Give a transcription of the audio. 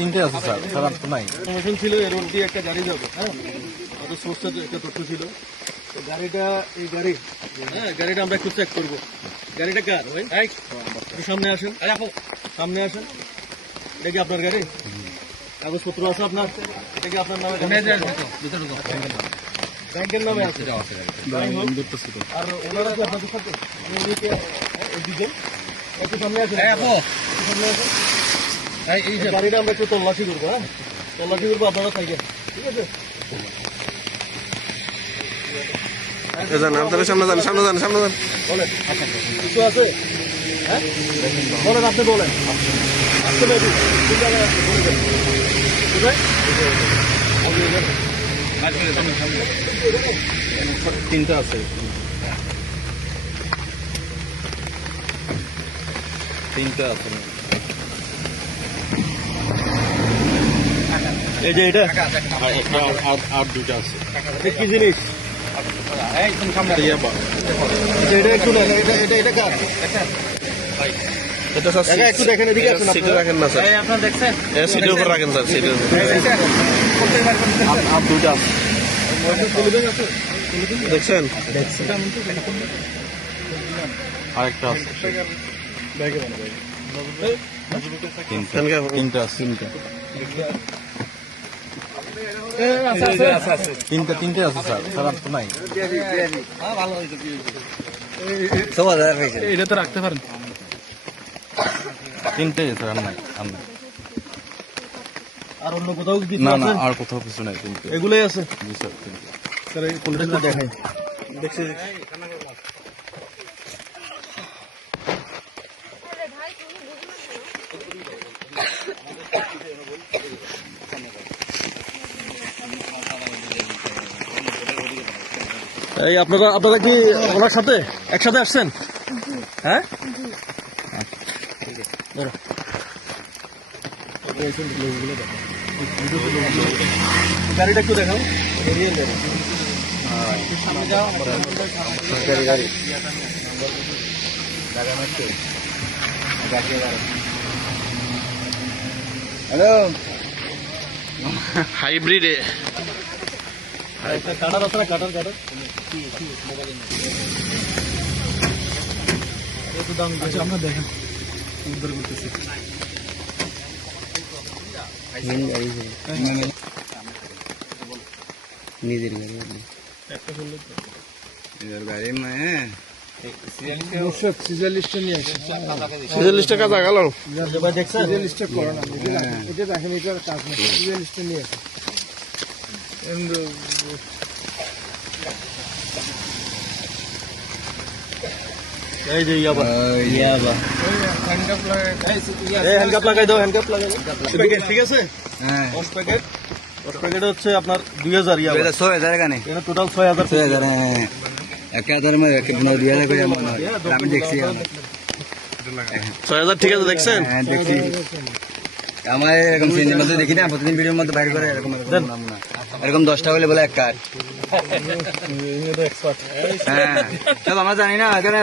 তিনটে আছে স্যার, খারাপ তো নাই। ইনফরমেশন ছিল এর রোড দিয়ে একটা গাড়ি যাবে, হ্যাঁ আমাদের সোর্সে একটা তথ্য ছিল। তো গাড়িটা এই গাড়ি, হ্যাঁ গাড়িটা আমরা একটু চেক করবো। গাড়িটা কার ভাই? একটু সামনে আসেন, সামনে আসেন। এটা কি আপনার গাড়ি? কাগজপত্র আছে আপনার? এটা কি আপনার নামে? ব্যাংকের নামে আছে। আর ওনারা কি আপনাদের সাথে? একটু সামনে আসেন, সামনে আসেন। এই গাড়িটা আমরা একটু তল্লাশি করবো, হ্যাঁ তল্লাশি করবো, আপনারা থাকেন, ঠিক আছে? বলেন কিছু আছে, হ্যাঁ বলেন, আপনি বলেন। আসতে পারি কোন জায়গায় আসতে বলবেন, কোথায়? তিনটা আছে, তিনটা আছে। এই যে এটা আর দুটা আছে। কি জিনিস? এটা একটু নেন, এটা কার? একটু দেখেন, এদিকে আসুন। সিটে রাখেন না স্যার, আপনারা দেখছেন? সিটের উপর রাখেন স্যার, সিটের উপর। আর দুটা আছে, দেখছেন? আরেকটা আছে, তিনটা আছে। তিনটে আছে স্যার, খারাপ তো নাই। এটা তো রাখতে পারেন। তিনটে স্যার, আর নাই, আর নাই। আর অন্য কোথাও কিছু না আছে? না, আর কোথাও কিছু নাই, তিনটে। এগুলোই আছে জি স্যার, তিনটে। স্যার। এই কোনটা দেখাই, দেখছি। এই আপনারা কি ওনার সাথে একসাথে আসছেন? হ্যাঁ গাড়িটা একটু দেখাও। হ্যালো, হাইব্রিড কাটার আছে না? কাটার একটু দাম আমরা দেখেন উদ্ধার করতেছি। নিজের গাড়ি মানে সিজার লিস্টটা নিয়ে আসেন। সিজন লিস্টে কাজ আগাল দেখছেন? সিজার লিস্টটা করো না, এটা দেখেন, এটার কাজ না। সিজার লিস্টটা নিয়ে আসেন। এই যে ইয়াবা হ্যান্ডকাপ লাগাই দাও, হ্যান্ডকাপ লাগাই দাও। ঠিক আছে, 10 প্যাকেট হচ্ছে আপনার 2000 ইয়াবা। 6000 এখানে টোটাল 6000। 6000 1000 में 2000 করে আমি দেখছি 6000 ঠিক আছে, দেখছেন? হ্যাঁ দেখছি। আমার এরকম সিনের মধ্যে দেখি না, প্রতিদিন ভিডিওর মধ্যে বাইর করে এরকম এরকম 10টা হলে বলে এক কার। হ্যাঁ, সব আমরা জানি না এখানে।